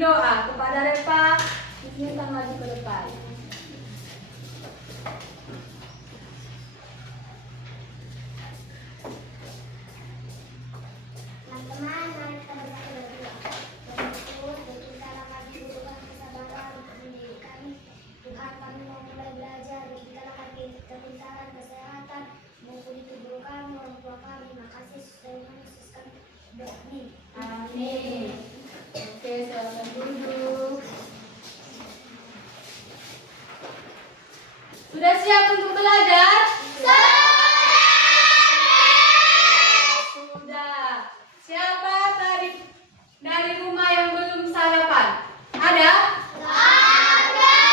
pimpin doa kepada Reva. Minta maju ke depan. Teman-teman, mari kita berdoa. Bersyukur kita dapat diberikan kesabaran untuk mendidik kami. Tuhan, kami mau mulai belajar. Kita dapat kepintaran, kesehatan, maupun itu guru kami, orang tua kami. Makasih sudah Yesus kami. Amin. Amin. Oke, silakan duduk. Sudah siap untuk belajar? Sudah. Siapa tadi dari rumah yang belum sarapan? Ada? Enggak.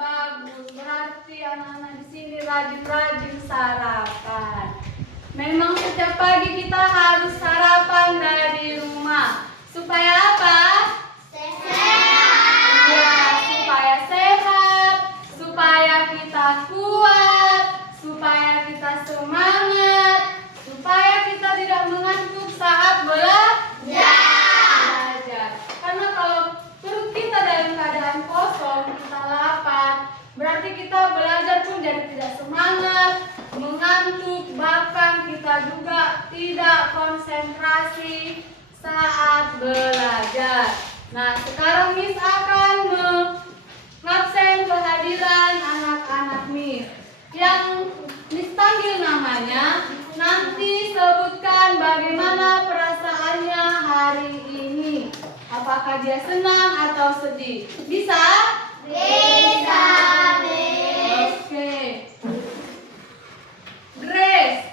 Bagus. Berarti anak-anak di sini rajin-rajin sarapan. Memang setiap pagi kita harus sarapan dari rumah. Supaya apa? Supaya sehat, supaya kita kuat, supaya kita semangat, supaya kita tidak mengantuk saat belajar. Karena kalau perut kita dalam keadaan kosong, kita lapar, berarti kita belajar pun jadi tidak semangat, mengantuk, bahkan kita juga tidak konsentrasi saat belajar. Nah, sekarang Miss akan mengabsen kehadiran anak-anak Miss. Yang Miss panggil namanya, nanti sebutkan bagaimana perasaannya hari ini. Apakah dia senang atau sedih? Bisa? Bisa, Miss. Oke. Grace,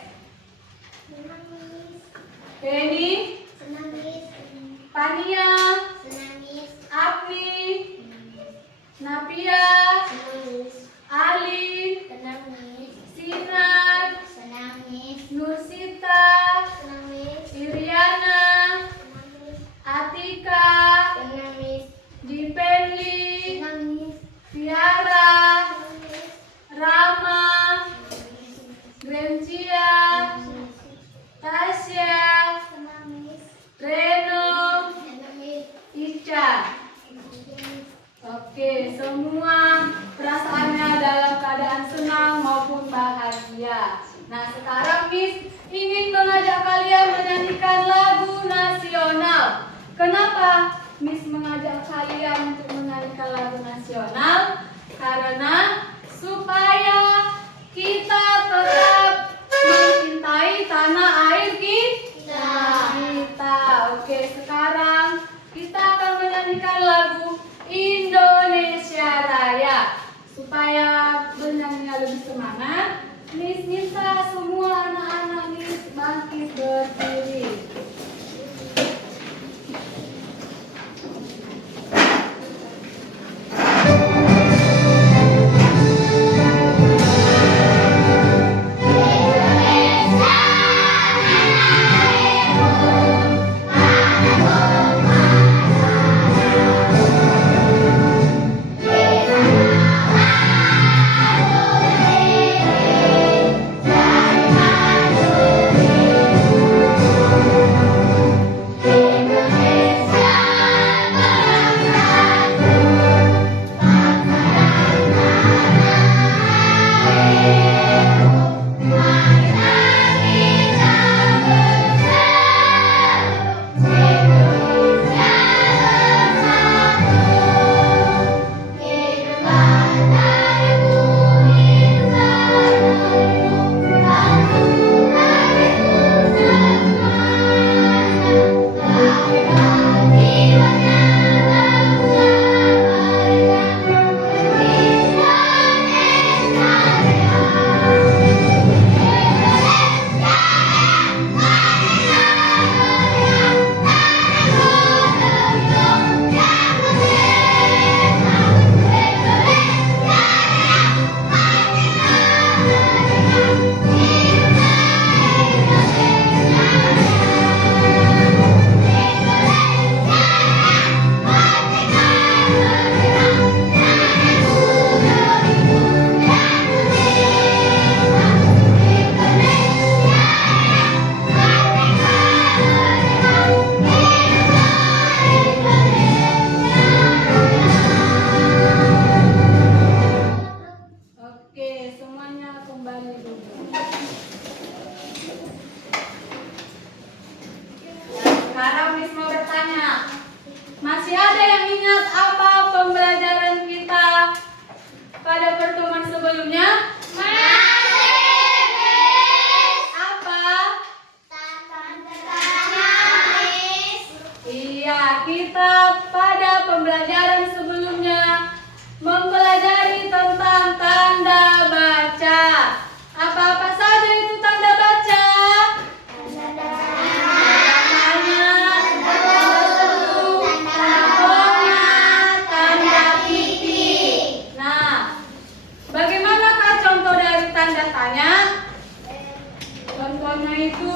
Senang, Miss. Penny, Senang, Miss. Pania, Senang, Miss. Api, Napia, Senang, Miss. Ali, Senang, Miss. Sinar, Senang, Miss. Nursita, Senang, Miss. Iriana, Senang, Miss. Atika, Senang, Miss. Dipenli, Senang, Miss. Tiara, Senang, Miss. Rama, Grencia, Tasya, Senang, Miss. Reno, Senang, Miss. Ica. Oke, semua perasaannya dalam keadaan senang maupun bahagia. Nah, sekarang Miss ingin mengajak kalian menyanyikan lagu nasional. Kenapa Miss mengajak kalian untuk menyanyikan lagu nasional? Karena supaya kita tetap mencintai tanah air kita. Oke, sekarang kita akan menyanyikan lagu Indonesia Raya. Supaya bernyanyinya lebih semangat, Miss minta semua anak-anak Miss bangkit berdiri. Ada yang ingat apa pembelajaran kita pada pertemuan sebelumnya? Apa? Iya, kita pada pembelajaran sebelumnya mempelajari tentang tanda baca. Apa-apa saja itu tanda baca? Tanda tanya, tanda seru, tanda koma, tanda titik. Nah, bagaimanakah contoh dari tanda tanya? Contohnya itu,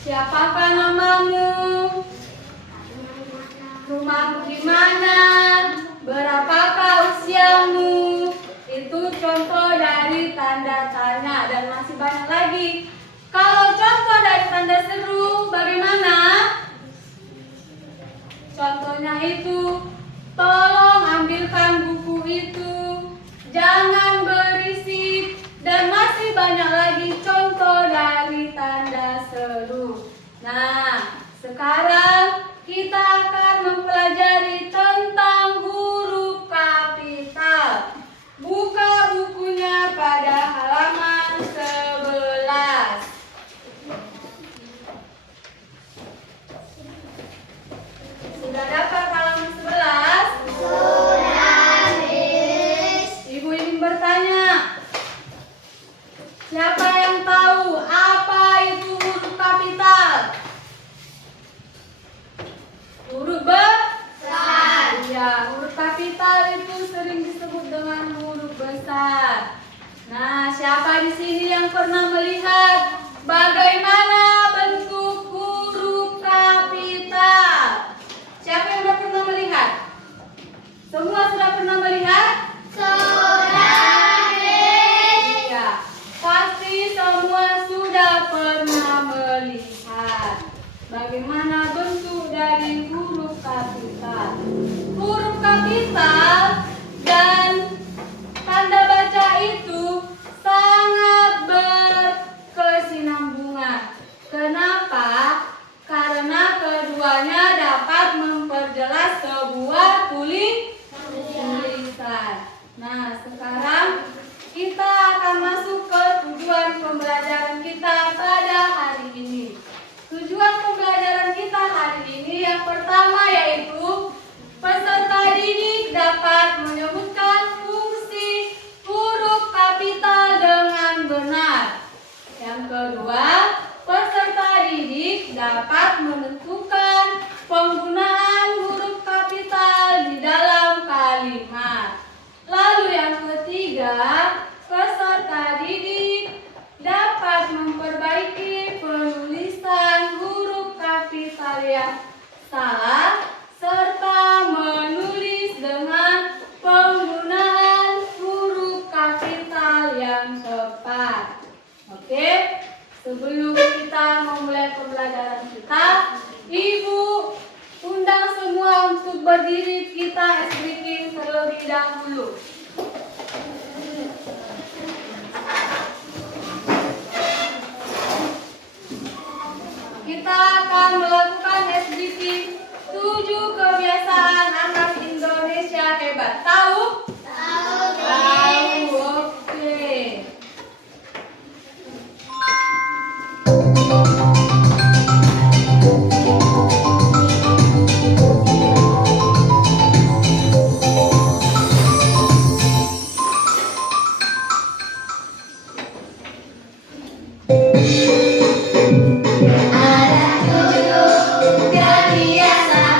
siapakah namamu? Rumahmu di mana? Berapakah usiamu? Itu contoh dari tanda tanya dan masih banyak lagi. Kalau contoh dari tanda seru bagaimana? Contohnya itu, tolong ambilkan buku itu, jangan berisik, dan masih banyak lagi contoh dari tanda seru. Nah, sekarang kita akan mempelajari tentang huruf kapital. Buka bukunya pada halaman 11. Sudah dapat halaman 11? Ibu ingin bertanya, siapa yang tahu apa itu huruf kapital? Huruf besar. Iya, huruf kapital itu sering disebut dengan huruf besar. Nah, siapa di sini yang pernah melihat bagaimana bentuk huruf kapital? Siapa yang sudah pernah melihat? Semua sudah pernah melihat? Iya, pasti semua sudah pernah melihat bagaimana bentuk dari huruf kapital. Huruf kapital dan tanda baca itu sangat berkesinambungan. Kenapa? Karena keduanya dapat memperjelas sebuah tulisan. Nah, sekarang kita akan masuk ke tujuan pembelajaran kita pada hari ini. Tujuan pembelajaran kita hari ini yang pertama yaitu peserta didik dapat menyebutkan fungsi huruf kapital dengan benar. Yang kedua, peserta didik dapat menentukan penggunaan huruf kapital di dalam kalimat. Lalu yang ketiga, peserta didik dapat memperbaiki penulisan huruf kapital yang salah serta menulis dengan penggunaan huruf kapital yang tepat. Oke, sebelum kita memulai pembelajaran kita, Ibu undang semua untuk berdiri, kita speaking terlebih dahulu. Kita akan melakukan SDT 7 kebiasaan anak Indonesia hebat. Tahu? Tahu. Oke. Ada 7 kebiasaan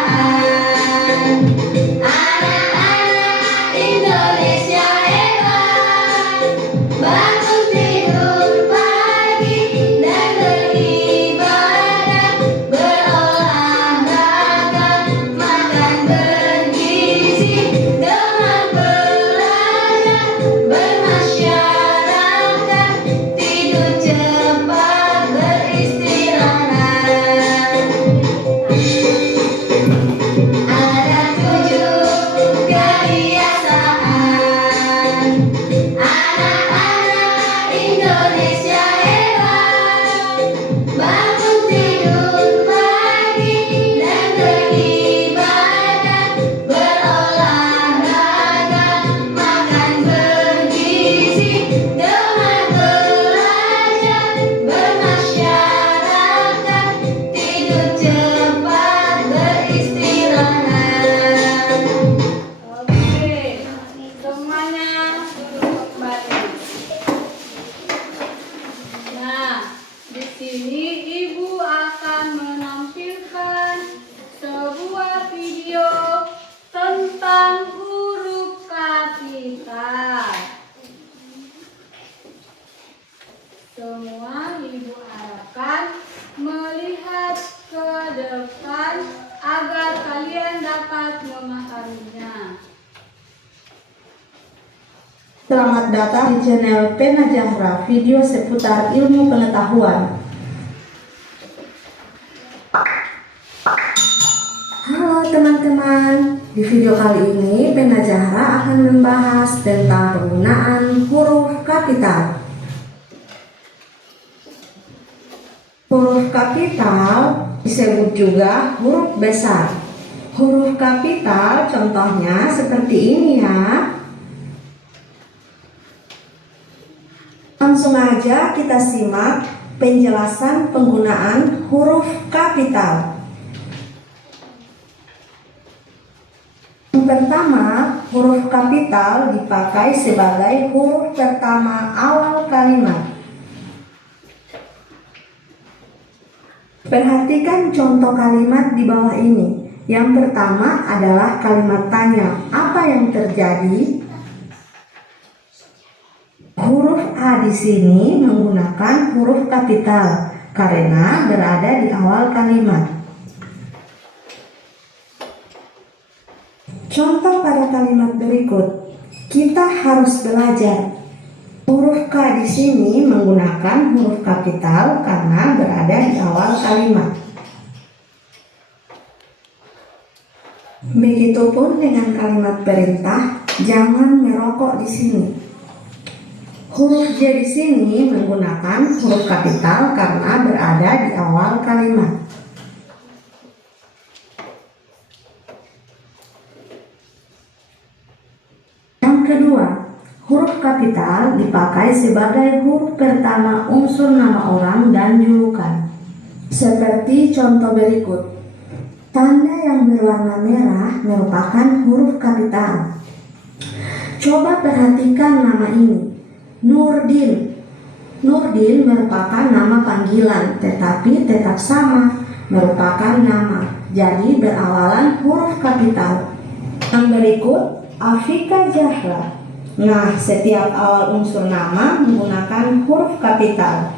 depan agar kalian dapat memahaminya. Selamat datang di channel Pena Zahra, video seputar ilmu pengetahuan. Halo teman-teman, di video kali ini Pena Zahra akan membahas tentang penggunaan huruf kapital. Huruf kapital disebut juga huruf besar. Huruf kapital contohnya seperti ini ya. Langsung aja kita simak penjelasan penggunaan huruf kapital. Yang pertama, huruf kapital dipakai sebagai huruf pertama awal kalimat. Perhatikan contoh kalimat di bawah ini. Yang pertama adalah kalimat tanya, apa yang terjadi? Huruf A di sini menggunakan huruf kapital karena berada di awal kalimat. Contoh pada kalimat berikut, kita harus belajar. Huruf K di sini menggunakan huruf kapital karena berada di awal kalimat. Begitupun dengan kalimat perintah, jangan merokok di sini. Huruf J di sini menggunakan huruf kapital karena berada di awal kalimat. Yang kedua, huruf kapital dipakai sebagai huruf pertama unsur nama orang dan julukan. Seperti contoh berikut. Tanda yang berwarna merah merupakan huruf kapital. Coba perhatikan nama ini. Nurdin. Nurdin merupakan nama panggilan, tetapi tetap sama, merupakan nama. Jadi berawalan huruf kapital. Yang berikut, Afika Zahra. Nah, setiap awal unsur nama menggunakan huruf kapital.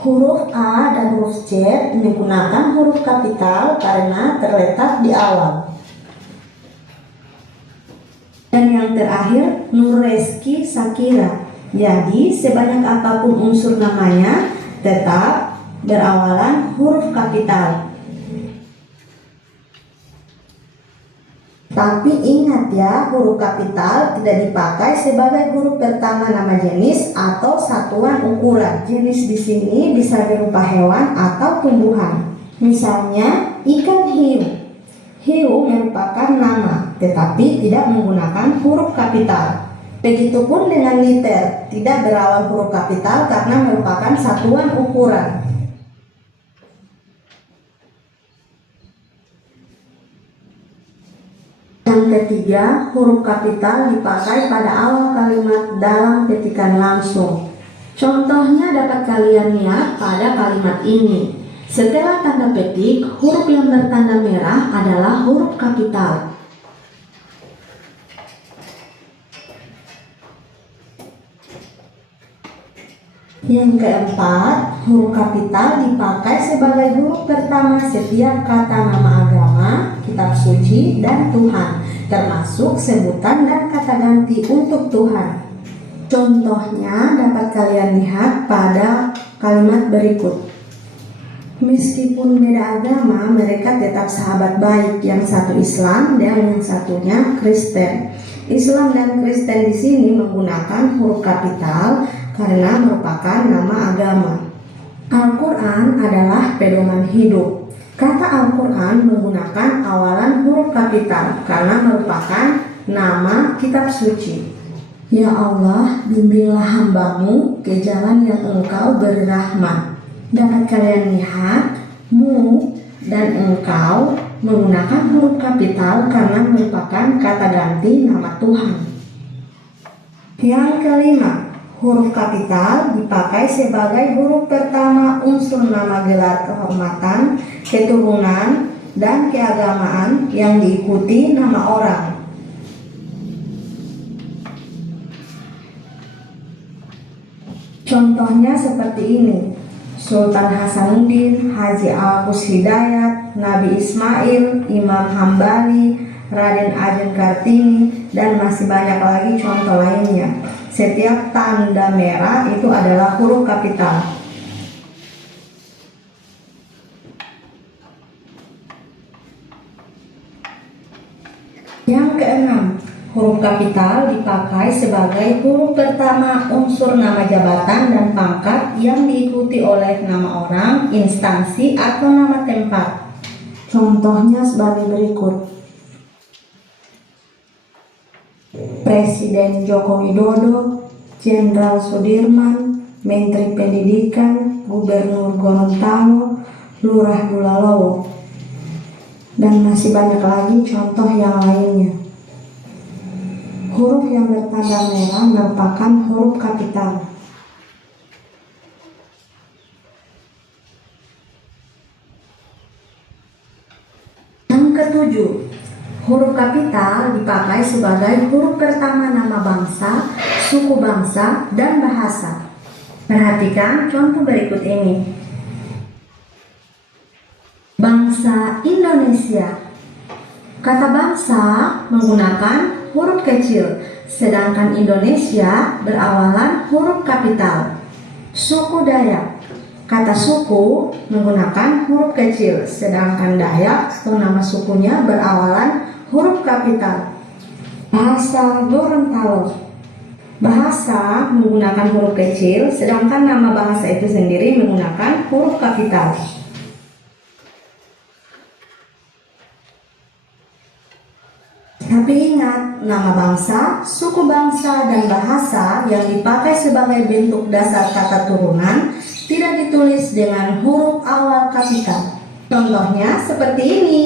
Huruf A dan huruf C menggunakan huruf kapital karena terletak di awal. Dan yang terakhir, Nureski Sakira. Jadi, sebanyak apapun unsur namanya tetap berawalan huruf kapital. Tapi ingat ya, huruf kapital tidak dipakai sebagai huruf pertama nama jenis atau satuan ukuran. Jenis di sini bisa berupa hewan atau tumbuhan. Misalnya, ikan hiu. Hiu merupakan nama, tetapi tidak menggunakan huruf kapital. Begitupun dengan liter, tidak berawal huruf kapital karena merupakan satuan ukuran. Yang ketiga, huruf kapital dipakai pada awal kalimat dalam petikan langsung. Contohnya dapat kalian lihat pada kalimat ini. Setelah tanda petik, huruf yang bertanda merah adalah huruf kapital. Yang keempat, huruf kapital dipakai sebagai huruf pertama setiap kata nama agama, kitab suci, dan Tuhan, termasuk sebutan dan kata ganti untuk Tuhan. Contohnya dapat kalian lihat pada kalimat berikut. Meskipun beda agama, mereka tetap sahabat baik, yang satu Islam dan yang satunya Kristen. Islam dan Kristen di sini menggunakan huruf kapital karena merupakan nama agama. Al-Quran adalah pedoman hidup. Kata Al-Quran menggunakan awalan huruf kapital karena merupakan nama kitab suci. Ya Allah, bimbinglah hambamu ke jalan yang engkau berrahmat. Dapat kalian lihat, mu dan engkau menggunakan huruf kapital karena merupakan kata ganti nama Tuhan. Yang kelima, huruf kapital dipakai sebagai huruf pertama unsur nama gelar kehormatan, keturunan, dan keagamaan yang diikuti nama orang. Contohnya seperti ini. Sultan Hasanuddin, Haji Agus Hidayat, Nabi Ismail, Imam Hambali, Raden Ajeng Kartini, dan masih banyak lagi contoh lainnya. Setiap tanda merah itu adalah huruf kapital. Yang keenam, huruf kapital dipakai sebagai huruf pertama unsur nama jabatan dan pangkat yang diikuti oleh nama orang, instansi, atau nama tempat. Contohnya sebagai berikut. Presiden Joko Widodo, Jenderal Sudirman, Menteri Pendidikan, Gubernur Gorontalo, Lurah Bulalowo, dan masih banyak lagi contoh yang lainnya. Huruf yang bertanda merah merupakan huruf kapital. Yang ketujuh, huruf kapital dipakai sebagai huruf pertama nama bangsa, suku bangsa, dan bahasa. Perhatikan contoh berikut ini. Bangsa Indonesia. Kata bangsa menggunakan huruf kecil, sedangkan Indonesia berawalan huruf kapital. Suku Dayak. Kata suku menggunakan huruf kecil, sedangkan Dayak atau nama sukunya berawalan huruf kapital. Bahasa Gorontalo. Bahasa menggunakan huruf kecil, sedangkan nama bahasa itu sendiri menggunakan huruf kapital. Tapi ingat, nama bangsa, suku bangsa, dan bahasa yang dipakai sebagai bentuk dasar kata turunan tidak ditulis dengan huruf awal kapital. Contohnya seperti ini.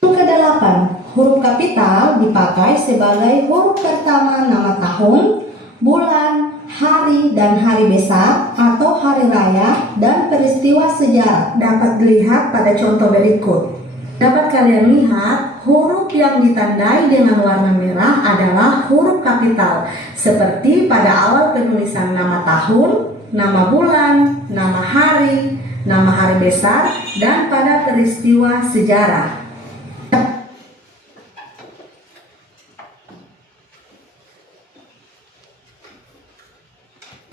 Yang kedelapan, huruf kapital dipakai sebagai huruf pertama nama tahun, bulan, hari, dan hari besar atau hari raya dan peristiwa sejarah. Dapat dilihat pada contoh berikut. Dapat kalian lihat huruf yang ditandai dengan warna merah adalah huruf kapital, seperti pada awal penulisan nama tahun, nama bulan, nama hari besar, dan pada peristiwa sejarah.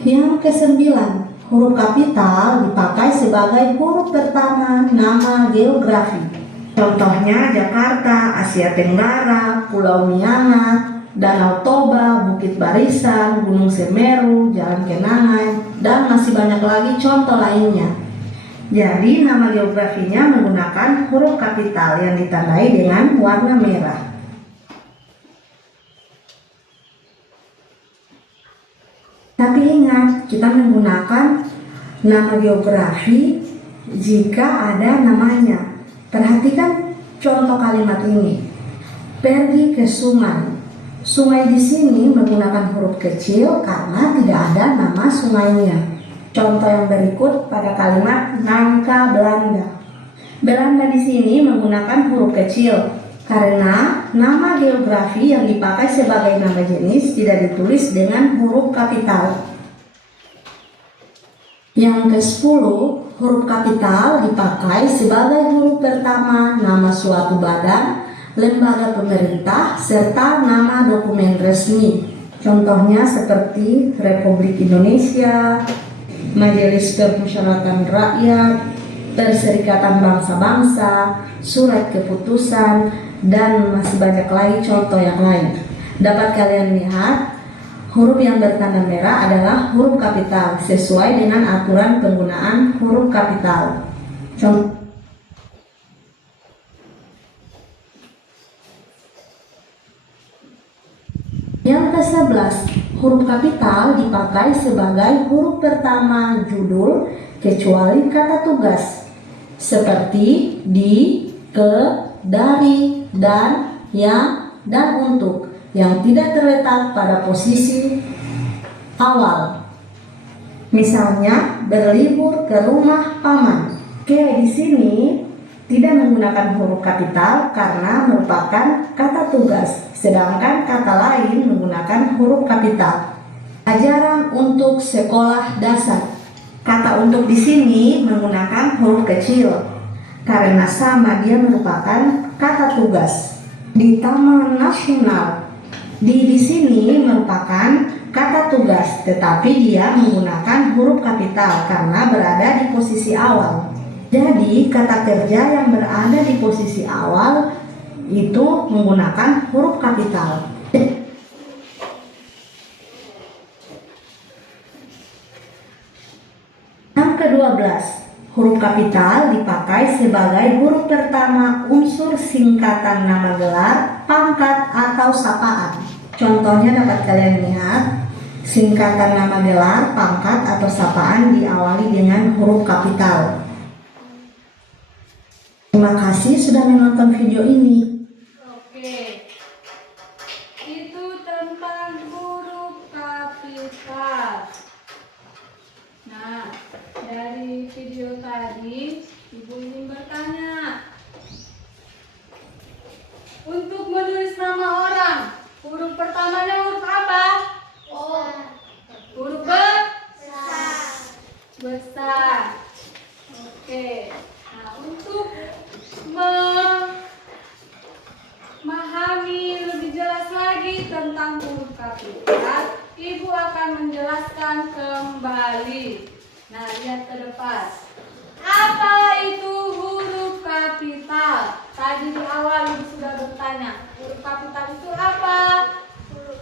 Yang kesembilan, huruf kapital dipakai sebagai huruf pertama nama geografi. Contohnya Jakarta, Asia Tenggara, Pulau Miangas, Danau Toba, Bukit Barisan, Gunung Semeru, Jalan Kenangan, dan masih banyak lagi contoh lainnya. Jadi nama geografinya menggunakan huruf kapital yang ditandai dengan warna merah. Tapi ingat, kita menggunakan nama geografi jika ada namanya. Perhatikan contoh kalimat ini. Pergi ke sungai. Sungai di sini menggunakan huruf kecil karena tidak ada nama sungainya. Contoh yang berikut pada kalimat nangka Belanda. Belanda di sini menggunakan huruf kecil karena nama geografi yang dipakai sebagai nama jenis tidak ditulis dengan huruf kapital. Yang ke-10, huruf kapital dipakai sebagai huruf pertama nama suatu badan, lembaga pemerintah, serta nama dokumen resmi. Contohnya seperti Republik Indonesia, Majelis Permusyawaratan Rakyat, Perserikatan Bangsa-Bangsa, Surat Keputusan, dan masih banyak lagi contoh yang lain. Dapat kalian lihat, huruf yang bertanda merah adalah huruf kapital sesuai dengan aturan penggunaan huruf kapital. Yang ke-11, huruf kapital dipakai sebagai huruf pertama judul kecuali kata tugas seperti di, ke, dari, dan, yang, dan untuk yang tidak terletak pada posisi awal. Misalnya berlibur ke rumah paman. Oke, di sini tidak menggunakan huruf kapital karena merupakan kata tugas, sedangkan kata lain menggunakan huruf kapital. Ajaran untuk sekolah dasar. Kata untuk di sini menggunakan huruf kecil karena sama dia merupakan kata tugas. Di Taman Nasional, di sini merupakan kata tugas, tetapi dia menggunakan huruf kapital karena berada di posisi awal. Jadi kata kerja yang berada di posisi awal itu menggunakan huruf kapital. Yang ke-12, huruf kapital dipakai sebagai huruf pertama unsur singkatan nama gelar, pangkat, atau sapaan. Contohnya dapat kalian lihat, singkatan nama gelar, pangkat, atau sapaan diawali dengan huruf kapital. Terima kasih sudah menonton video ini. Oke, itu tentang huruf kapital. Nah, dari video tadi, Ibu ingin bertanya, untuk menulis nama orang, huruf pertamanya huruf apa? Huruf besar. Oke. Nah, untuk memahami lebih jelas lagi tentang huruf kapital, Ibu akan menjelaskan kembali. Nah, lihat ke depan. Apa itu huruf kapital? Tadi di awal Ibu sudah bertanya, huruf kapital itu apa?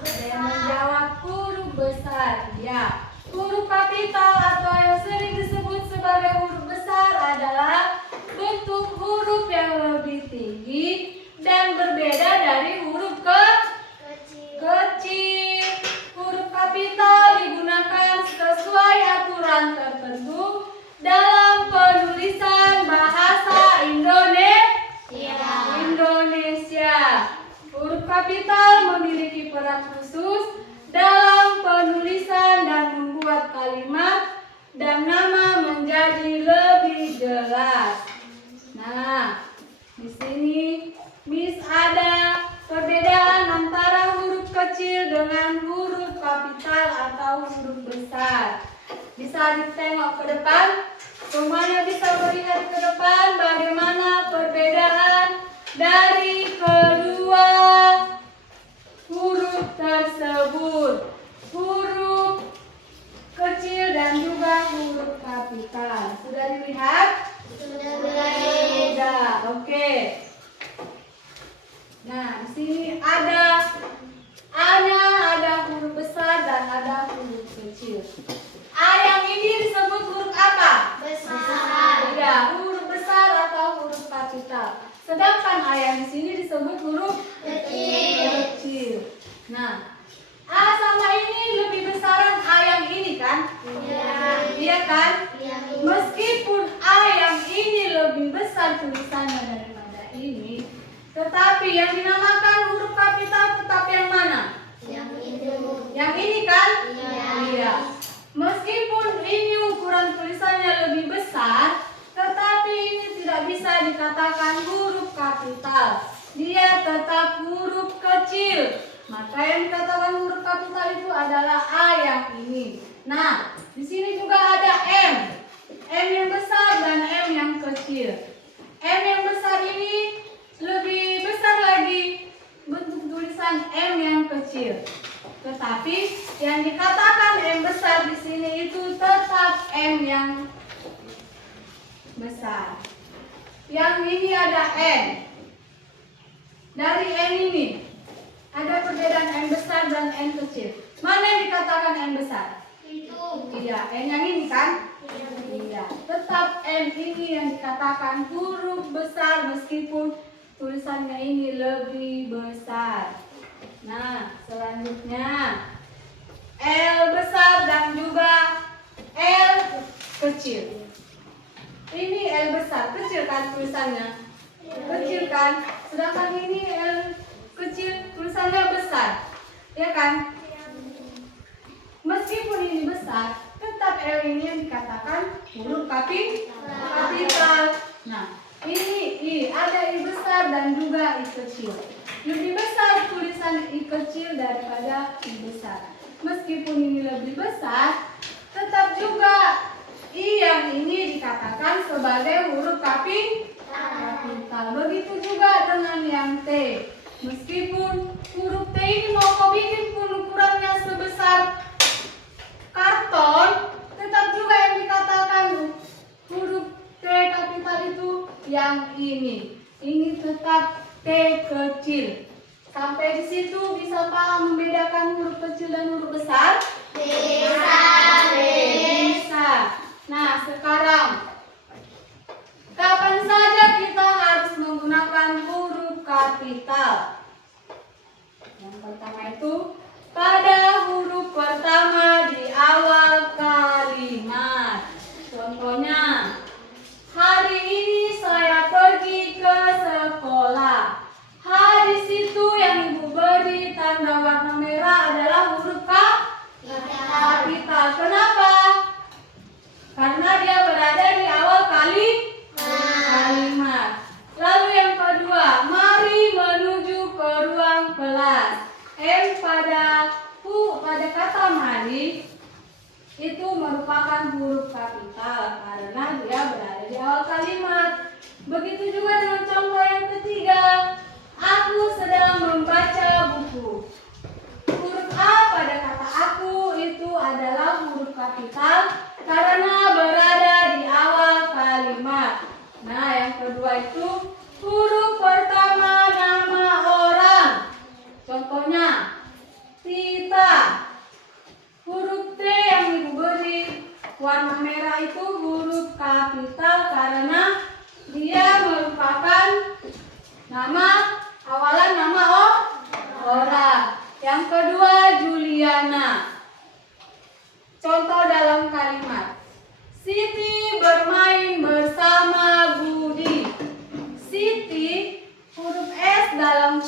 Ada yang menjawab huruf besar. Ya, huruf kapital atau yang sering disebut sebagai huruf besar adalah bentuk huruf yang lebih tinggi dan berbeda dari huruf kecil. Huruf kapital digunakan sesuai aturan tertentu dalam penulisan bahasa Indonesia. Huruf kapital memiliki peran khusus dalam penulisan dan membuat kalimat dan nama menjadi lebih jelas. Nah, di sini Miss ada perbedaan antara huruf kecil dengan huruf kapital atau huruf besar. Bisa ditengok ke depan, semuanya bisa melihat ke depan bagaimana perbedaan dari kedua huruf tersebut. Huruf kecil dan juga huruf kapital. Sudah dilihat? Sudah. Oke. Nah, di sini ada A-nya, ada huruf besar dan ada huruf kecil. A yang ini disebut huruf apa? Besar. Tidak, huruf besar atau huruf kapital. Sedangkan A yang di sini disebut huruf kecil. Nah, A sama ini lebih besaran A yang ini kan? Iya kan? Meskipun A yang ini lebih besar tulisannya daripada ini, tetapi yang dinamakan huruf kapital tetap yang mana? Yang ini kan? Iya. Meskipun ini ukuran tulisannya lebih besar, tetapi ini tidak bisa dikatakan huruf kapital. Dia tetap huruf kecil. Maka yang dikatakan huruf kapital itu adalah A yang ini. Nah, di sini juga ada M. M yang besar dan M yang kecil. M yang besar ini lebih besar lagi bentuk tulisan M yang kecil. Tetapi yang dikatakan M besar di sini itu tetap M yang besar. Yang ini ada N. Dari N ini ada perbedaan N besar dan N kecil. Mana yang dikatakan N besar? Itu. Iya, N yang ini kan? Iya. Tetap N ini yang dikatakan huruf besar meskipun tulisannya ini lebih besar. Nah, selanjutnya L besar dan juga L kecil. Ini L besar, kecil kan tulisannya? Kecil kan? Sedangkan ini L kecil, tulisannya besar. Ya kan? Meskipun ini besar, tetap L ini yang dikatakan huruf kapital. Nah, ini besar dan juga I kecil. Lebih besar tulisan I kecil daripada I besar. Meskipun ini lebih besar, tetap juga I yang ini dikatakan sebagai huruf kapital. Begitu juga dengan yang T. Meskipun huruf T ini mau kau bikin pun ukurannya sebesar karton, tetap juga yang dikatakan huruf T kapital itu yang ini. Ini tetap T kecil. Sampai di situ bisa paham membedakan huruf kecil dan huruf besar? Bisa. Nah, sekarang kapan saja kita harus menggunakan huruf kapital? Yang pertama itu pada huruf pertama di awal kalimat. Contohnya, hari ini saya pergi ke sekolah. Di situ yang Ibu beri tanda warna merah adalah huruf kapital. Kenapa? Karena dia berada di awal kalimat. Lalu yang kedua, mari menuju ke ruang kelas. Pada kata mari itu merupakan huruf kapital karena dia berada di awal kalimat. Begitu juga dengan contoh yang ketiga, aku sedang membaca buku. Huruf A pada kata aku itu adalah huruf kapital karena berada di awal kalimat. Nah, yang kedua itu huruf pertama nama orang. Contohnya, Tita. Huruf T yang Ibu beri warna merah itu huruf kapital karena dia merupakan awalan nama orang. Yang kedua, Juliana. Contoh dalam kalimat, Siti bermain bersama Budi. Siti, huruf S dalam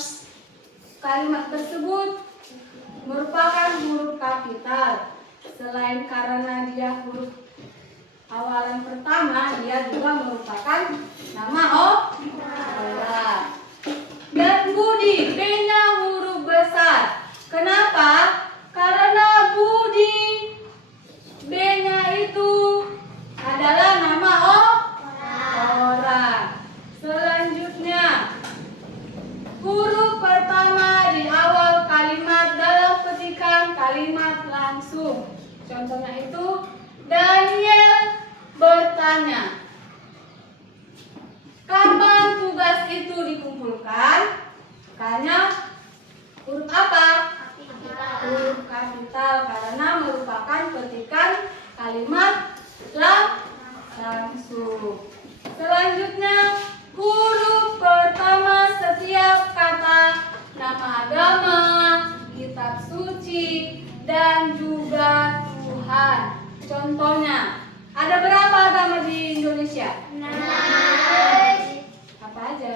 kalimat tersebut merupakan huruf kapital. Selain karena dia huruf awalan pertama, dia juga merupakan nama orang. Dan Budi, B-nya huruf besar. Kenapa? Karena Budi, B-nya itu adalah nama orang. Selanjutnya, huruf pertama di awal kalimat dalam petikan kalimat langsung. Contohnya itu, Daniel bertanya, kapan tugas itu dikumpulkan? K-nya huruf apa? Huruf kapital karena merupakan petikan kalimat langsung. Selanjutnya, huruf pertama setiap kata nama agama, kitab suci, dan juga Tuhan. Contohnya, ada berapa agama di Indonesia? 6. Apa aja?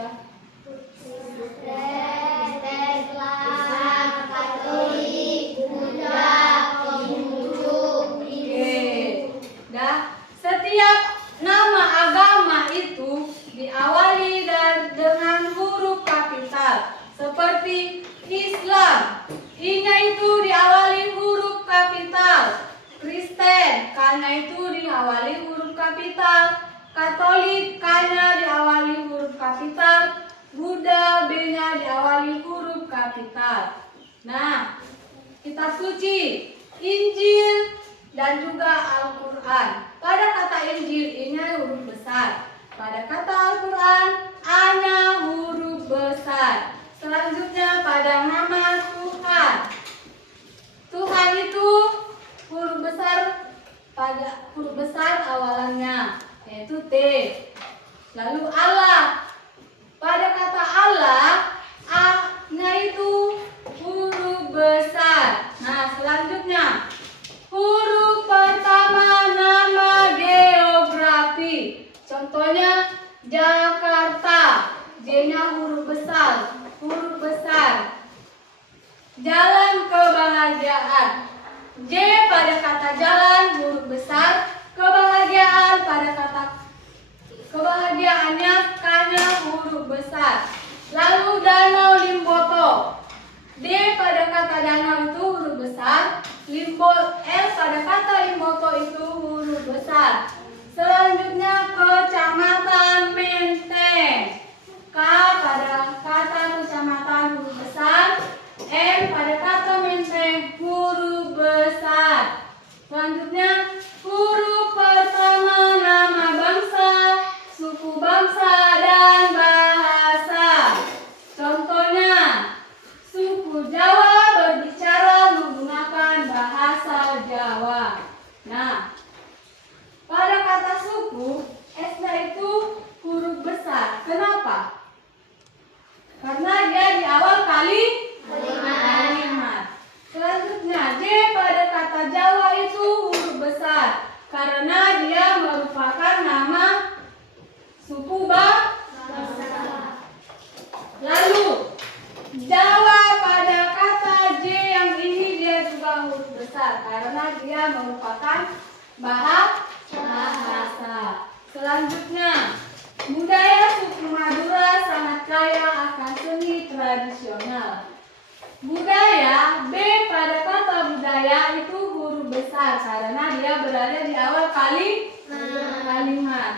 Islam, Katolik, Buddha, Konghucu. Oke. Dah, setiap nama agama itu diawali dengan huruf kapital. Seperti Islam, I-nya itu diawali huruf kapital. Kristen, K-nya itu diawali huruf kapital. Katolik, K-nya diawali huruf kapital. Buddha, B-nya diawali huruf kapital. Nah, kitab suci, Injil, dan juga Al-Quran. Pada kata Injil, I-nya huruf besar. Pada kata Al-Quran, A-nya huruf besar. Selanjutnya pada nama Tuhan. Tuhan itu huruf besar, pada huruf besar awalannya, yaitu T. Lalu Allah. Pada kata Allah, A-nya itu huruf besar. Nah, selanjutnya huruf pertama nama geografi. Contohnya Jakarta. J-nya huruf besar. Jalan kebahagiaan. J pada kata jalan huruf besar. Kebahagiaan pada kata kebahagiaannya K-nya huruf besar. kata danau itu huruf besar. L pada kata Limboto itu huruf besar. Selanjutnya Kecamatan Menteng. K pada kata kecamatan huruf besar. M pada kata Menteng huruf besar. Selanjutnya huruf pertama nama bangsa, suku bangsa, dan bahasa. Contohnya, suku Jawa berbicara menggunakan bahasa Jawa. Nah, pada kata suku, S-nya itu huruf besar. Kenapa? Karena dia di awal kalimat. Selanjutnya, J pada kata Jawa itu huruf besar. Karena dia merupakan nama suku bangsa. Lalu, Jawa pada kata J yang ini dia juga huruf besar. Karena dia merupakan bahasa. Selanjutnya, budaya suku Madura sangat kaya akan seni tradisional. Budaya, B pada kata budaya itu huruf besar karena dia berada di awal kalimat.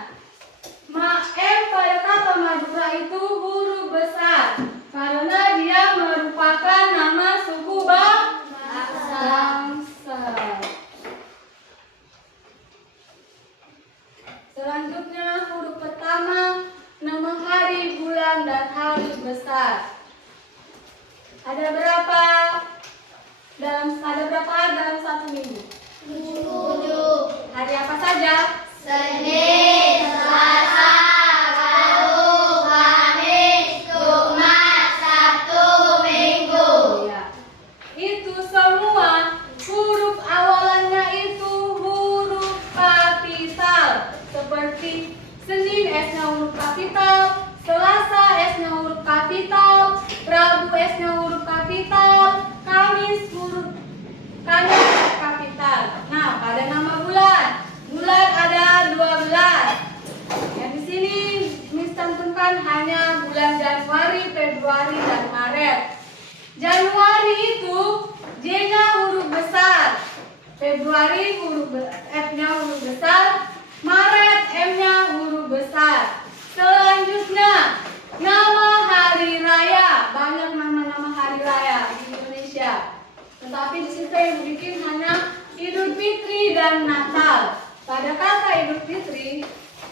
M pada kata Madura itu huruf besar karena dia merupakan nama suku bangsa. Selanjutnya huruf pertama nama hari, bulan, dan hari besar. Ada berapa dalam satu minggu? 7. Hari apa saja? Senin, Selasa, Rabu, Kamis, Jumat, Sabtu, Minggu. Ya. Itu semua huruf awalannya itu huruf kapital. Seperti Senin S-nya huruf kapital, Selasa S-nya huruf kapital, Rabu S-nya huruf kapital, Kamis huruf kapital. Nah, pada nama bulan ada 12. Yang di sini Miss cantumkan hanya bulan Januari, Februari, dan Maret. Januari itu J-nya huruf besar, Februari F-nya huruf besar, Maret M-nya huruf besar. Selanjutnya nama hari raya, banyak nama-nama hari raya di Indonesia. Tetapi di situ yang bikin hanya Idul Fitri dan Natal. Pada kata Idul Fitri,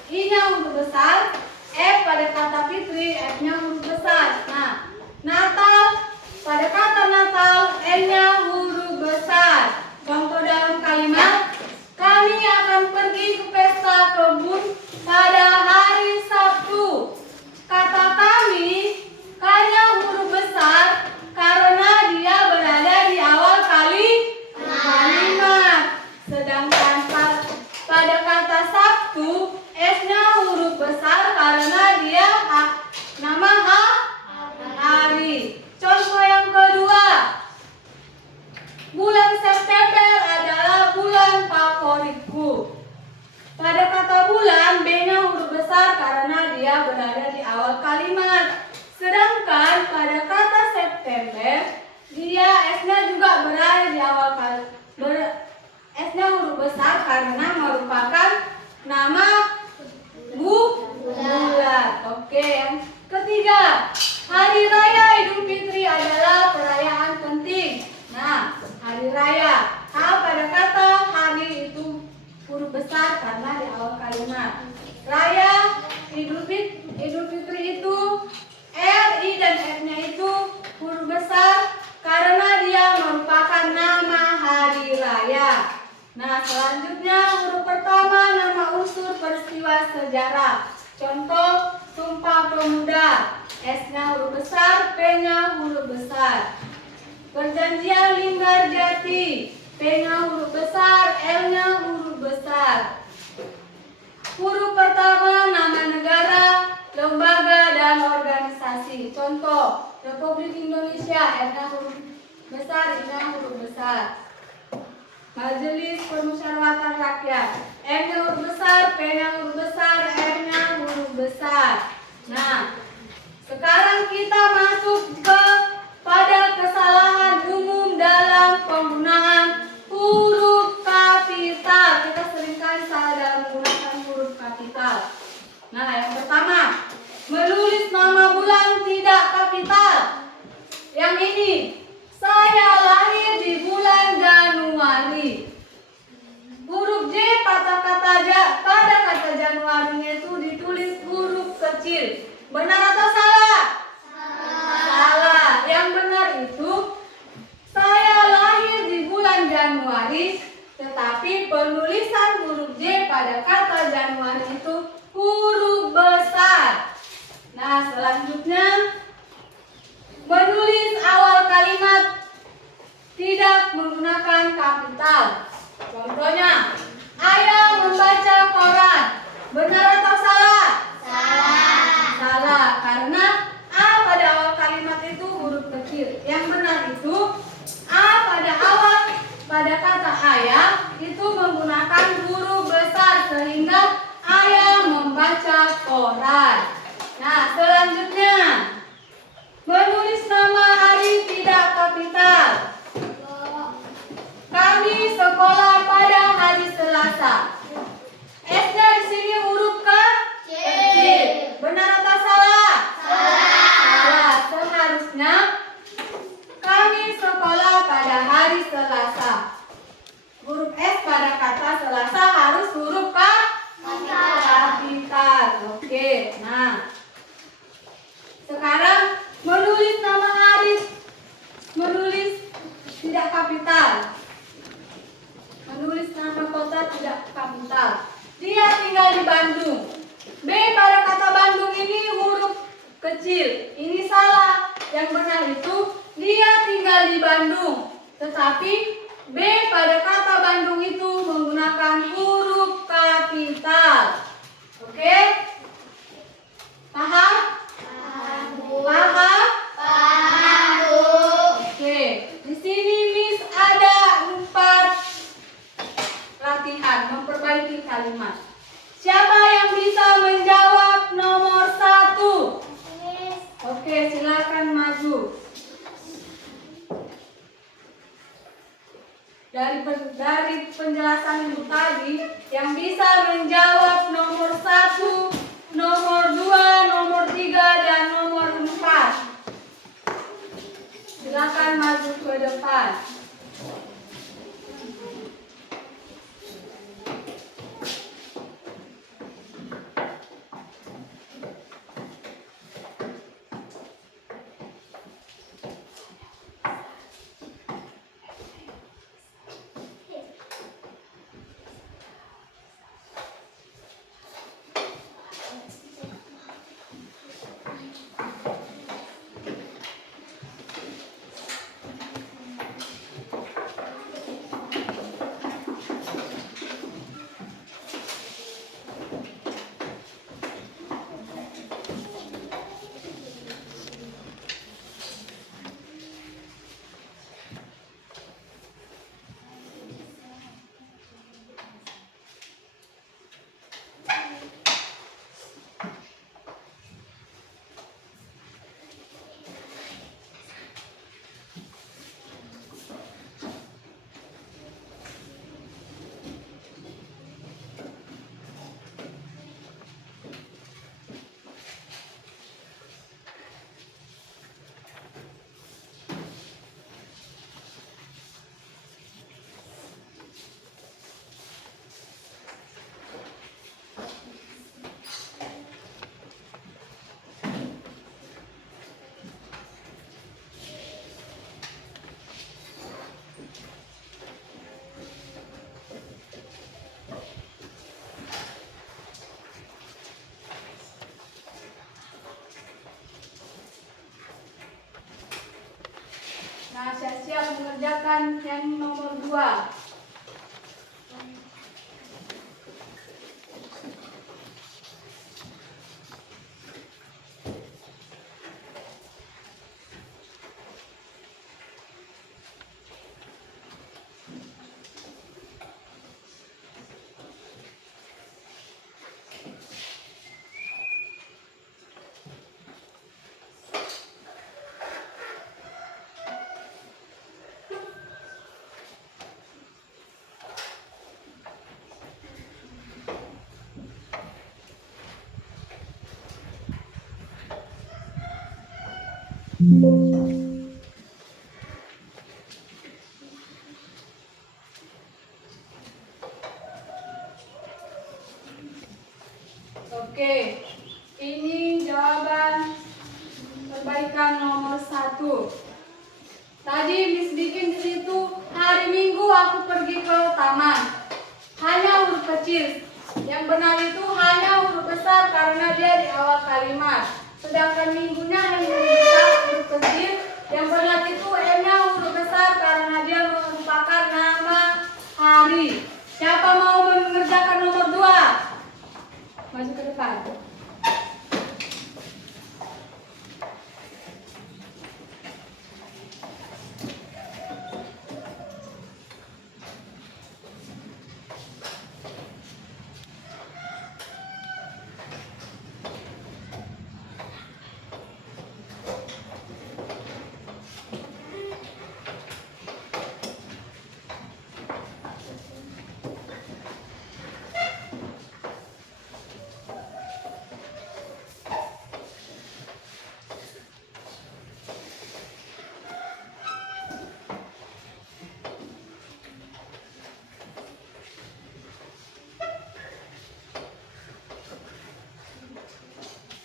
I-nya huruf besar, F pada kata Fitri, F-nya huruf besar. Nah, Natal pada kata Natal, N-nya huruf besar. Contoh dalam kalimat, kami akan pergi ke pesta kebun pada hari Sabtu. Kata kami, K-nya huruf besar karena dia berada di awal kalimat. Sedangkan pada kata Sabtu, S-nya huruf besar karena dia nama hari. Contoh yang kedua, bulan September adalah bulan favoritku. Pada kata bulan, B-nya huruf besar karena dia berada di awal kalimat. Sedangkan pada kata September, dia S-nya juga berada di awal kalimat. S-nya huruf besar karena merupakan nama bulan. Oke, yang ketiga, hari raya Idul Fitri adalah perayaan penting. Nah, hari raya, H pada kata hari itu huruf besar karena di awal kalimat. Raya Idul Fitri itu R, I, dan F-nya itu huruf besar karena dia merupakan nama hari raya. Nah, selanjutnya huruf pertama nama unsur peristiwa sejarah. Contoh Sumpah Pemuda, S-nya huruf besar, P-nya huruf besar. Perjanjian Linggarjati, P-nya huruf besar, L-nya huruf besar. Huruf pertama nama negara, lembaga, dan organisasi. Contoh Republik Indonesia, R-nya huruf besar, I-nya huruf besar. Majelis Permusyawaratan Rakyat, M-nya huruf besar, P-nya huruf besar, R-nya huruf besar. Nah, sekarang kita masuk pada kesalahan umum Nah, yang pertama, menulis nama bulan tidak kapital. Yang ini, saya lahir di bulan Januari. Huruf J pada kata Januarinya itu ditulis huruf kecil. Benar atau salah? Salah. Yang benar itu saya lahir di bulan Januari, tetapi penulisan huruf J pada kata Januari itu huruf besar. Nah, selanjutnya menulis awal kalimat tidak menggunakan kapital. Contohnya, ayah membaca koran. Benar atau salah? Salah, karena A pada awal kalimat itu huruf kecil. Yang benar itu A pada kata ayah itu menggunakan huruf besar sehingga ayah membaca koran. Nah, selanjutnya menulis nama hari tidak kapital. Kami sekolah pada hari Selasa. S-nya di sini huruf kecil. Benar atau salah? Salah. Seharusnya kami sekolah pada hari Selasa. Huruf S pada kata Selasa harus huruf kapital. Oke. Nah, sekarang menulis nama hari, menulis tidak kapital. Menulis nama kota tidak kapital. Dia tinggal di Bandung. B pada kata Bandung ini huruf kecil. Ini salah. Yang benar itu dia tinggal di Bandung. Tetapi B pada kata Bandung itu menggunakan huruf kapital. Oke? Paham? Paham? Oke. Di sini Miss ada 4 latihan memperbaiki kalimat. Siapa yang bisa menjawab nomor 1? Oke, silakan maju. Dari penjelasan ibu tadi, yang bisa menjawab nomor 1, nomor 2, nomor 3, dan nomor 4. Silakan maju ke depan. Nah, siap-siap mengerjakan yang nomor 2. Oke, ini jawaban perbaikan nomor 1. Tadi Miss bikin di situ, hari Minggu aku pergi ke taman. Hanya huruf kecil. Yang benar itu hanya huruf besar karena dia di awal kalimat. Sedangkan minggunya yang huruf besar, huruf kecil. Yang benar itu M-nya huruf besar karena dia merupakan nama hari. Siapa mau mengerjakan nomor 2? Maju ke depan.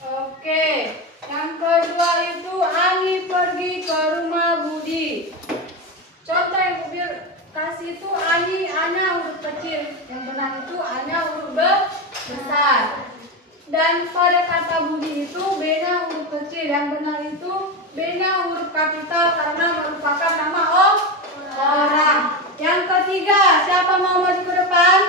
Oke, yang kedua itu Ani pergi ke rumah Budi. Contoh yang Budi kasih itu Ani, A-nya huruf kecil. Yang benar itu A-nya huruf besar. Dan pada kata Budi itu B-nya huruf kecil. Yang benar itu B-nya huruf kapital karena merupakan nama orang. Yang ketiga, siapa mau maju ke depan?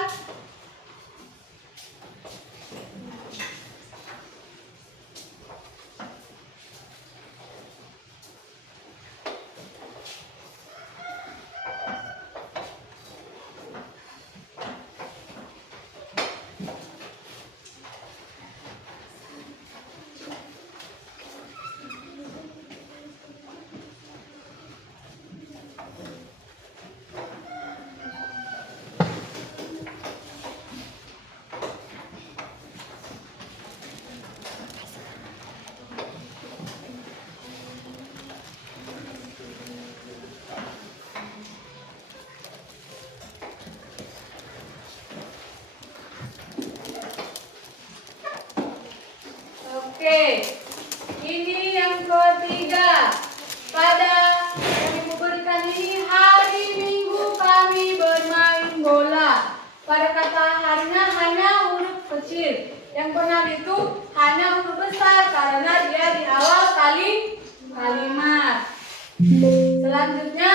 Oke, ini yang ketiga. Pada yang Ibu berikan ini, hari Minggu kami bermain bola. Pada kata harinya hanya huruf kecil. Yang benar itu hanya huruf besar karena dia di awal kalimat. Selanjutnya,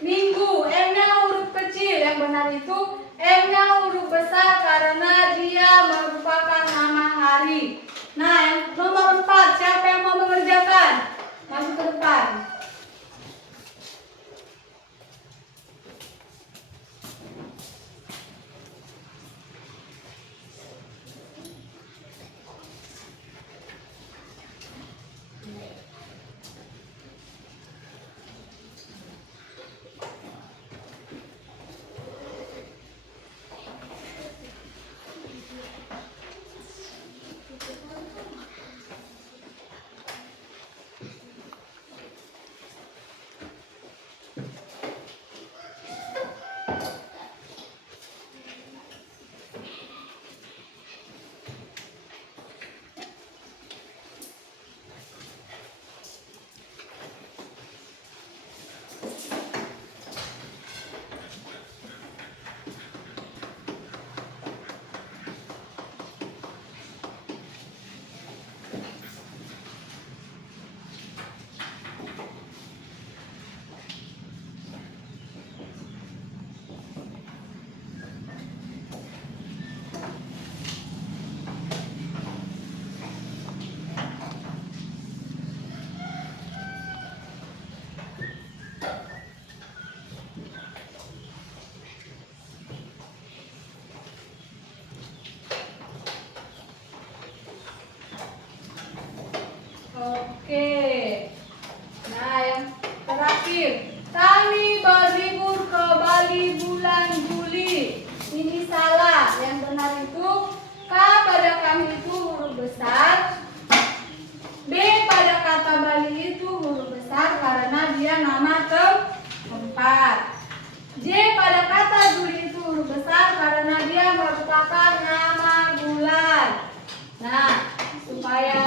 Minggu, M-nya huruf kecil. Yang benar itu M-nya huruf besar karena dia merupakan nama hari. Nah, yang nomor 4, siapa yang mau mengerjakan? Maju ke depan. bulan. Nah, supaya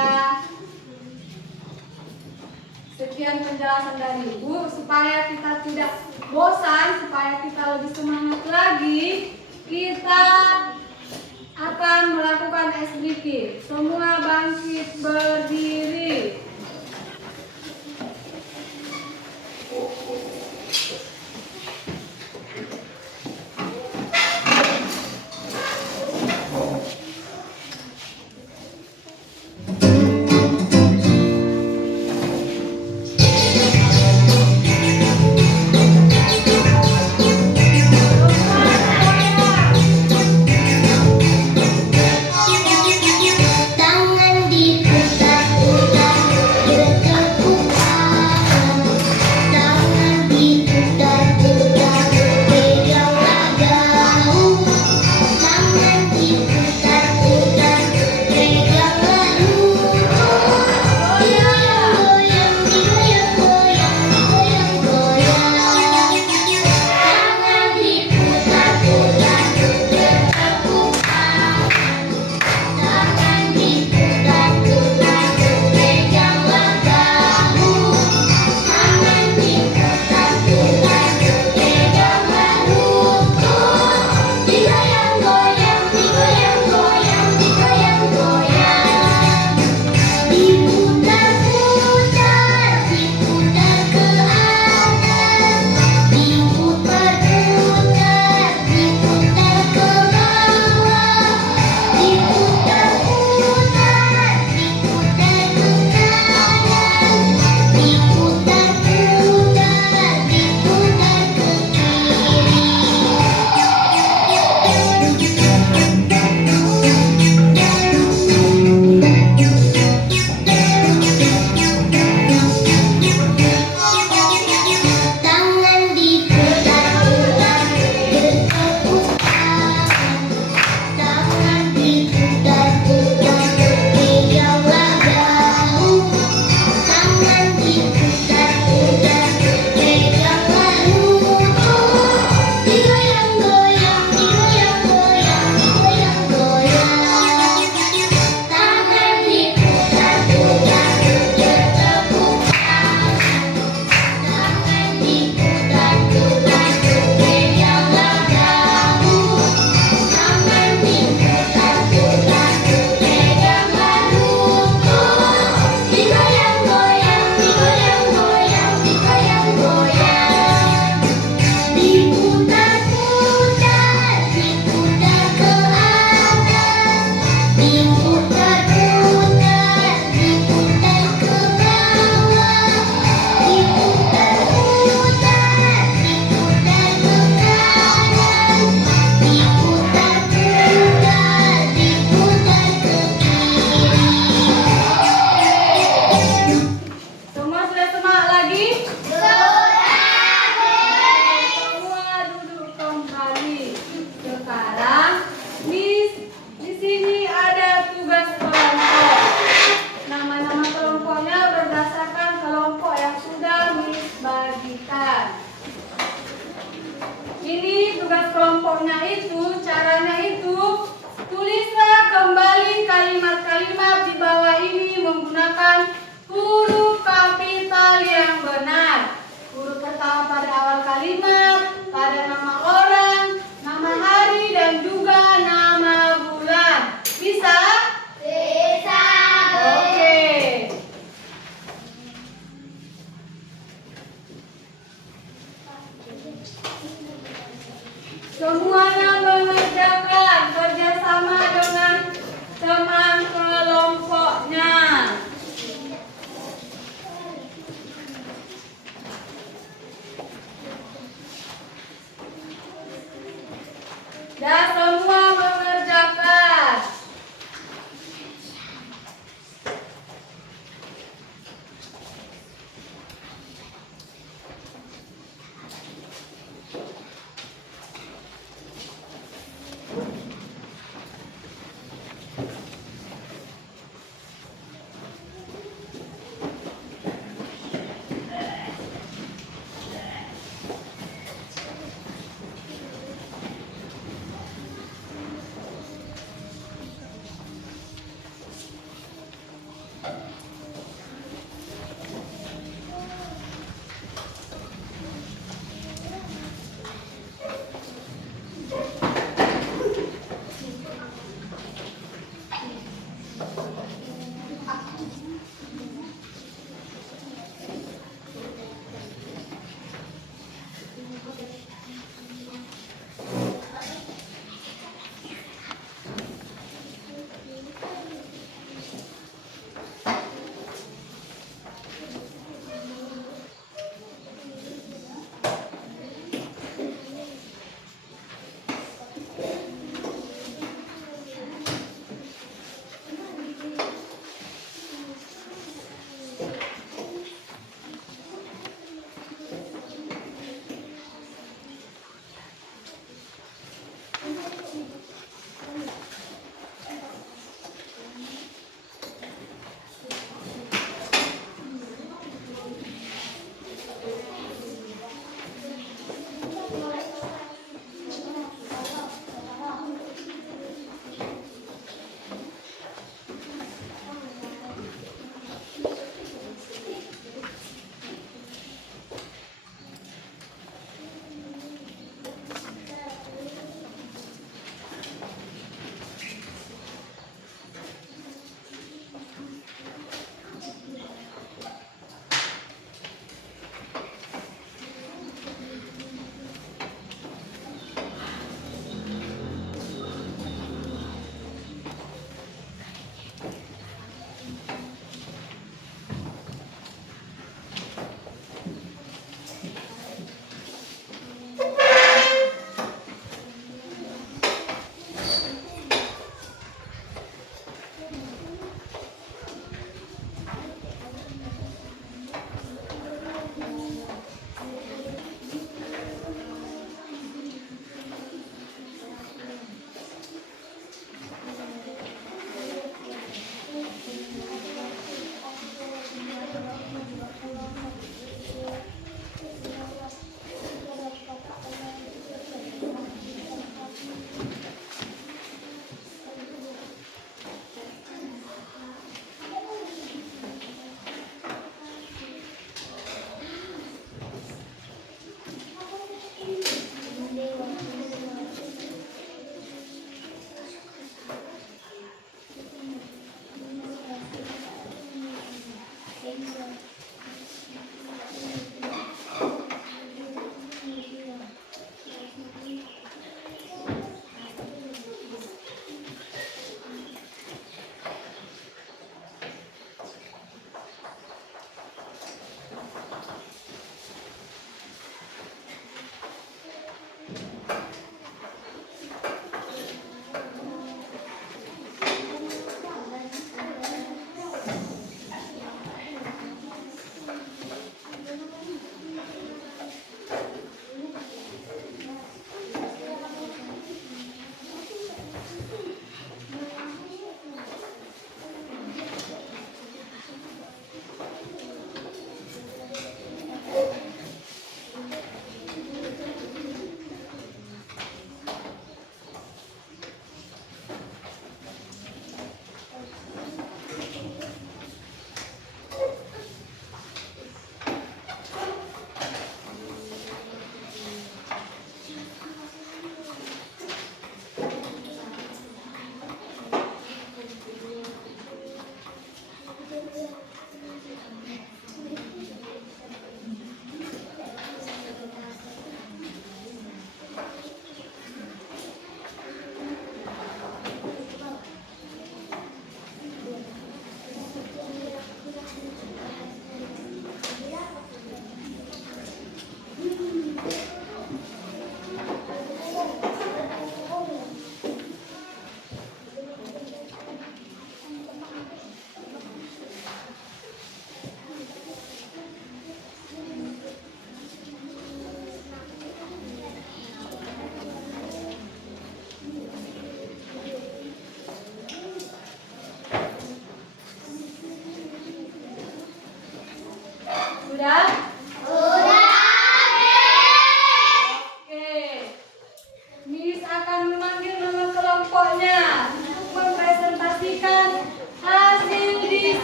sekian penjelasan dari Ibu, supaya kita tidak bosan, supaya kita lebih semangat lagi, kita akan melakukan SBK. Semua bangkit berdiri. Tangan diputar-putar, bertepuk tangan. Tangan diputar-putar, peganglah bahu. Tangan diputar-putar, peganglah lutut. Digoyang-goyang, digoyang-goyang, digoyang-goyang. Tangan diputar-putar, bertepuk tangan. Tangan diputar-putar, peganglah bahu. Tangan diputar-putar, peganglah lutut. Digoyang-goyang, digoyang-goyang, digoyang-goyang. Diputar-putar, diputar ke atas. Diputar-putar, diputar ke bawah. Diputar-putar, diputar ke kanan. Diputar-putar, diputar ke kiri. Tangan diputar-putar, bertepuk tangan. Tangan diputar-putar, peganglah bahu. Tangan diputar-putar, peganglah lutut. Digoyang-goyang, digoyang-goyang, digoyang-goyang. Tangan diputar-putar, bertepuk tangan. Tangan diputar-putar, peganglah bahu. Tangan diputar-putar, peganglah lutut. Digoyang-goyang, digoyang-goyang, digoyang-goyang. Diputar-putar, diputar ke atas. Diputar-putar, diputar ke bawah. Diputar-putar, diputar ke kanan. Diputar-putar, diputar ke kiri. Semua sudah semangat lagi? Semua duduk kembali. Sekarang di sini ada tugas kelompok. Nama-nama kelompoknya berdasarkan kelompok yang sudah Miss bagikan. Ini tugas kelompoknya itu, caranya itu, tulislah kembali kalimat-kalimat di bawah ini menggunakan huruf kapital yang benar. Huruf pertama pada awal kalimat, pada nama orang, nama hari, dan juga nama bulan. Bisa? Bisa. Oke. Semuanya mengerjakan kerjasama dengan teman kelompoknya. Dan semua mengerjakan.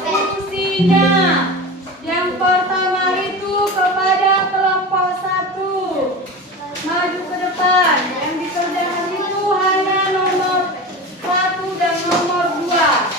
diskusinya. Yang pertama itu kepada kelompok 1. Maju ke depan. Yang dikerjakan itu hanya nomor 1 dan nomor 2.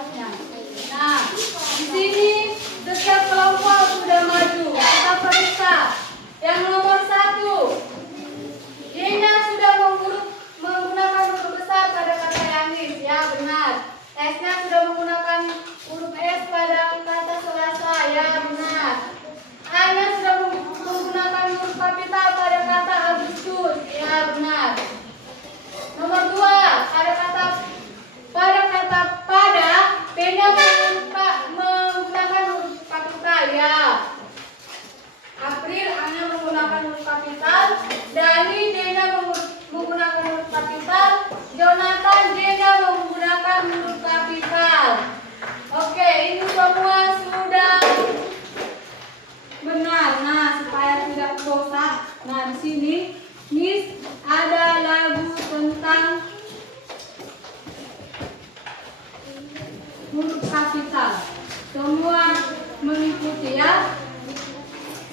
kelasnya. Nah, di sini setiap kelompok sudah maju. Kita periksa. Yang nomor 1, Dina sudah menggunakan huruf besar pada kata Yanis. Ya, benar. S-nya sudah menggunakan huruf S pada kata Selasa. Ya, benar. A-nya sudah menggunakan huruf kapital pada kata Agustus. Ya, benar. Nomor 2, pada P-nya menggunakan huruf kapital. Ya. April A-nya menggunakan huruf kapital. Dani D-nya menggunakan huruf kapital. Jonathan D-nya menggunakan huruf kapital. Oke, ini semua sudah benar. Nah, supaya tidak bosan. Nah, di sini Miss ada lagu tentang huruf kapital. Semua mengikuti ya.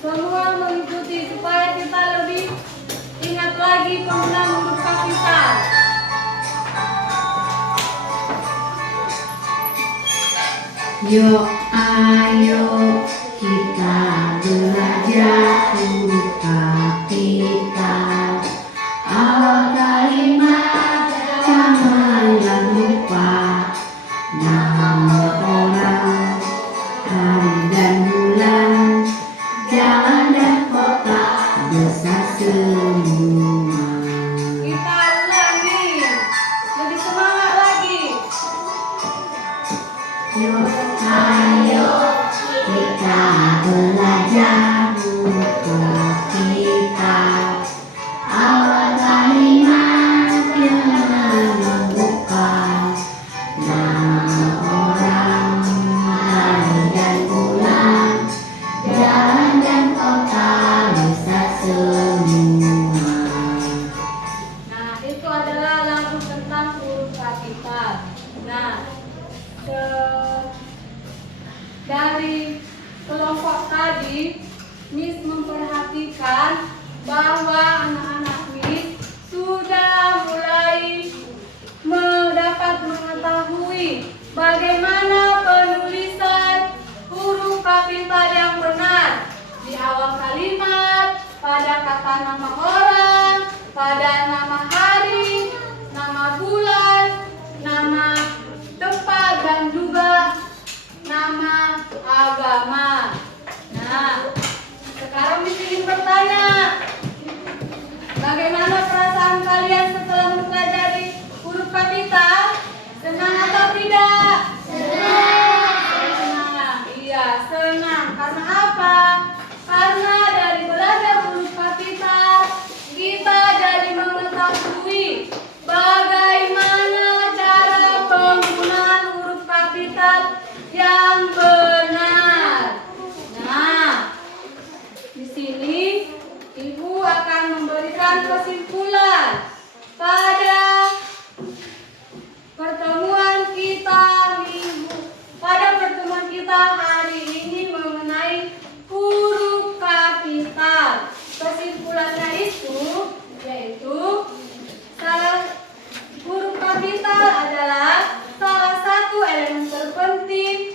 Semua mengikuti supaya kita lebih ingat lagi penggunaan huruf kapital. Yuk, ayo kita belajar huruf kapital. Awal kalimat jangan lupa nama orang, hari dan bulan, jalan dan kota besar semua. Kita ulangi. Lebih semangat lagi. Yuk, ayo kita belajar huruf kapital. Awal kalimat jangan lupa nama orang, hari dan bulan, jalan dan kota besar semua. Nah, itu adalah lagu tentang huruf kapital. Nah, dari kelompok tadi, Miss memperhatikan bahwa anak-anak Miss sudah mulai dapat mengetahui bagaimana penulisan huruf kapital yang benar di awal kalimat, pada kata nama orang, pada nama hari, nama bulan, nama tempat, dan juga nama agama. Nah, sekarang di sini bertanya, bagaimana perasaan kalian setelah mempelajari huruf kapital? Senang atau tidak? Senang. Iya, senang. Karena apa? Karena dari belajar huruf kapital, kita jadi mengetahui bagaimana cara penggunaan huruf kapital yang benar. Nah, di sini Ibu akan memberikan kesimpulan pada pertemuan kita hari ini mengenai huruf kapital. Kesimpulannya itu yaitu huruf kapital adalah salah satu elemen terpenting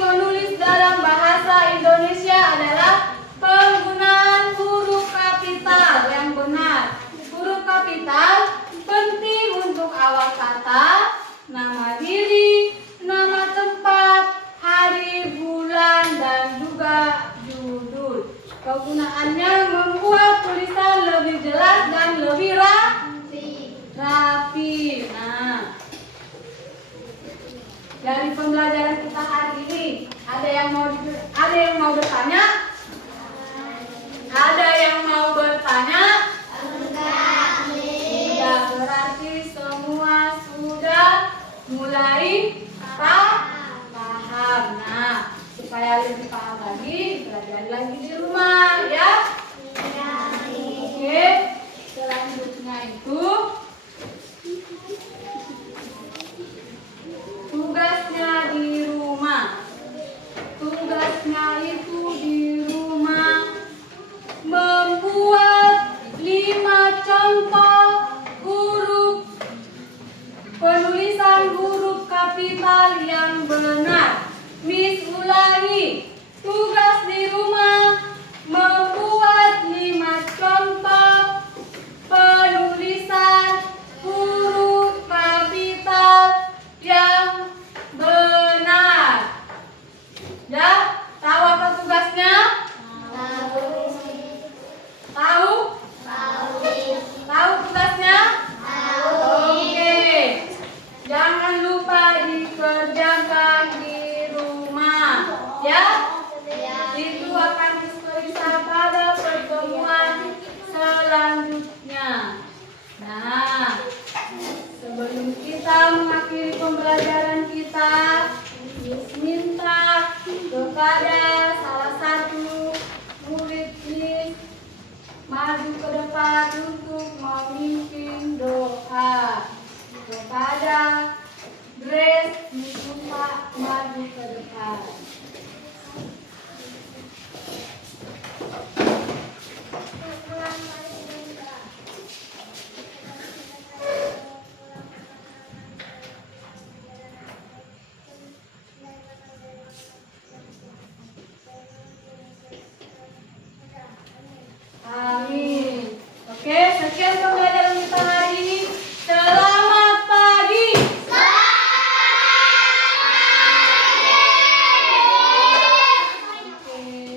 menulis dalam bahasa Indonesia adalah penggunaan huruf kapital yang benar. Huruf kapital penting untuk awal kata, nama diri, nama tempat, hari, bulan, dan juga judul. Penggunaannya membuat tulisan lebih jelas dan lebih rapi. Nah, dari pembelajaran kita hari ini, ada yang mau bertanya? Ada yang mau bertanya? Enggak, berarti semua sudah mulai paham. Nah, supaya lebih paham lagi, pelajari lagi di rumah ya. Oke, selanjutnya itu tugasnya di rumah. Tugasnya itu di rumah membuat 5 contoh huruf kapital yang benar. Miss ulangi. Tugas di rumah membuat 5 contoh penulisan huruf kapital yang benar. Ya, tahu apa tugasnya? Tahu? Tahu tugasnya? Oke. Jangan lupa dikerjakan di rumah. Ya? Itu akan bisa pada pertemuan selanjutnya. Nah, sebelum kita mengakhiri pembelajaran kita, Miss minta kepada salah satu murid Miss maju ke depan untuk memimpin doa. Kepada Grace, minta maju ke depan.